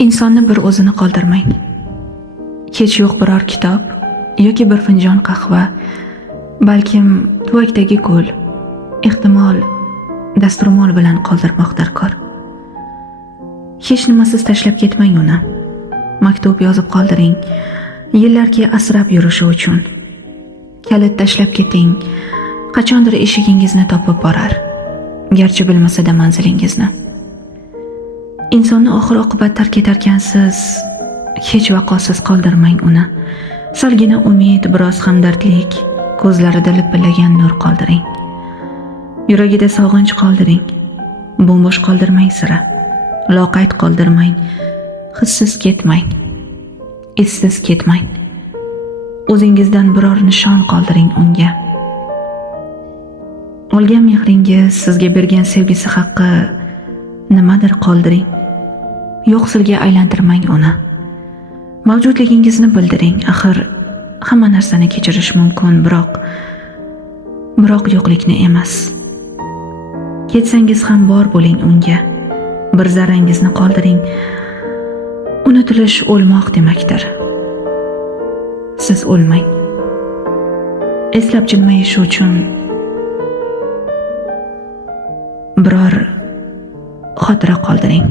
Insonni bir o'zini qoldirmang. Hech yo'q biror kitob yoki bir finjon qahva, balkim tuvakdagi gul, ehtimol dasturmol bilan qoldirmoq darkor. Hech nimasiz tashlab ketmang uni. Maktub yozib qoldiring, yillarga asrab yurishi uchun. Kalit tashlab keting, qachondir eshigingizni topib borar, garchi bilmasa-da manzilingizni. Insonni oxir oqibat tark etarkansiz, hech vaqosiz qoldirmang uni. Salgina umid, biroz hamdardlik, ko'zlarida lipillagan nur qoldiring. Yuragida sog'inch qoldiring. Bo'mbo'sh qoldirmang sira. Loqayd qoldirmang. Hissiz ketmang. Essiz ketmang. O'zingizdan biror nishon qoldiring unga. Olgan mehringiz, sizga bergan sevgisi haqqi nimadir qoldiring. Yo'qsilga aylantirmang uni. Mavjudligingizni bildiring. Axir hamma narsani kechirish mumkin, biroq yo'qlikni emas. Ketsangiz ham bor bo'ling unga. Bir zarrangizni qoldiring. Unutilish o'lmoq demakdir. Siz o'lmang. Eslab jilmayish uchun biror xotira qoldiring.